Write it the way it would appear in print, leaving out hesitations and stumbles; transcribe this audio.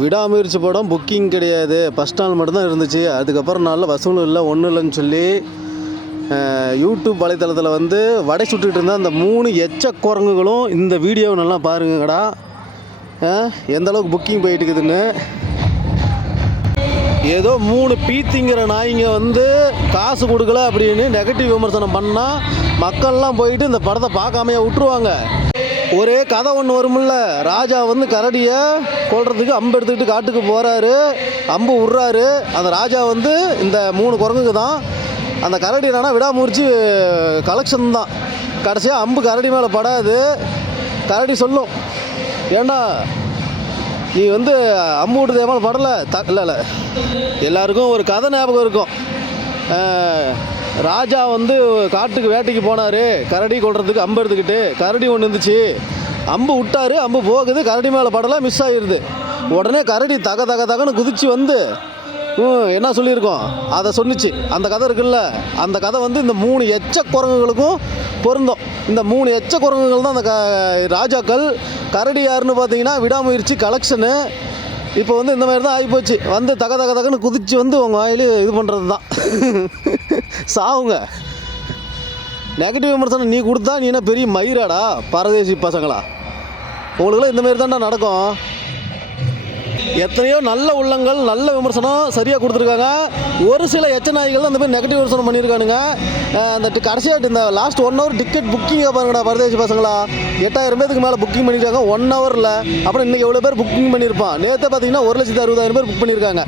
விடாமுயற்சி படம் புக்கிங் கிடையாது, ஃபஸ்ட் நாள் மட்டும்தான் இருந்துச்சு. அதுக்கப்புறம் நாளில் வசூலும் இல்லை, ஒன்றும் இல்லைன்னு சொல்லி யூடியூப் வலைத்தளத்தில் வந்து வடை சுட்டுக்கிட்டு இருந்தால் அந்த 3 எச்ச குரங்குகளும் இந்த வீடியோவை நல்லா பாருங்கடா எந்த அளவுக்கு புக்கிங் போயிட்டு இருக்குதுன்னு. ஏதோ 3 பீத்திங்கிற நாய்ங்க வந்து காசு கொடுக்கல அப்படின்னு நெகட்டிவ் விமர்சனம் பண்ணால் மக்கள்லாம் போயிட்டு இந்த படத்தை பார்க்காமையே விட்டுருவாங்க. ஒரே கதை ஒன்று வருமில்ல, ராஜா வந்து கரடியை கொல்றதுக்கு அம்பு எடுத்துக்கிட்டு காட்டுக்கு போகிறாரு, அம்பு விட்றாரு. அந்த ராஜா வந்து இந்த 3 குரங்குக்கு தான். அந்த கரடி என்னன்னா விடாமுயற்சி கலெக்ஷன் தான். கடைசியாக அம்பு கரடி மேலே படாது. கரடி சொல்லும், ஏண்டா நீ வந்து அம்பு விட்டுது மேலே படலை இல்லை. எல்லாருக்கும் ஒரு கதை ஞாபகம் இருக்கும். ராஜா வந்து காட்டுக்கு வேட்டைக்கு போனார், கரடி கொல்றதுக்கு அம்பு எடுத்துக்கிட்டு. கரடி ஒன்று இருந்துச்சு, அம்பு விட்டார், அம்பு போகுது, கரடி மேலே படலை, மிஸ் ஆகிடுது. உடனே கரடி தகன்னு குதிச்சு வந்து என்ன சொல்லியிருக்கோம் அதை சொன்னிச்சு. அந்த கதை இருக்குல்ல, அந்த கதை வந்து இந்த 3 எச்ச குரங்குகளுக்கும் பொருந்தும். இந்த 3 எச்ச குரங்குகள் தான் அந்த ராஜாக்கள். கரடி யாருன்னு பார்த்தீங்கன்னா விடாமுயற்சி கலெக்ஷனு. இப்போ வந்து இந்த மாதிரி தான் ஆகிப்போச்சு. வந்து தகன்னு குதிச்சு வந்து உங்கள் வாயிலே இது பண்ணுறது தான். சாவுங்க. நெகட்டிவ் விமர்சனம் நீ கொடுத்தா நீ என்ன பெரிய மயிராடா, பரதேசி பசங்களா? உங்களுக்குலாம் இந்த மாதிரி தான்டா நடக்கும். எத்தனையோ நல்ல உள்ளங்கள் நல்ல விமர்சனம் சரியாக கொடுத்துருக்காங்க. ஒரு சில எச்ச நாய்கள் தான் அந்த மாதிரி நெகட்டிவ் விமர்சனம் பண்ணியிருக்கானுங்க. அந்த கடைசியாக இந்த லாஸ்ட் 1 hour டிக்கெட் புக்கிங்காக பாருங்கடா பரதேசி பசங்களா. 8000 பேருக்கு மேலே புக்கிங் பண்ணியிருக்காங்க 1 hourல. அப்புறம் இன்றைக்கி எவ்வளோ பேர் புக்கிங் பண்ணியிருப்பான்? நேற்று பார்த்தீங்கன்னா 1,60,60,000 பேர் புக் பண்ணியிருக்காங்க.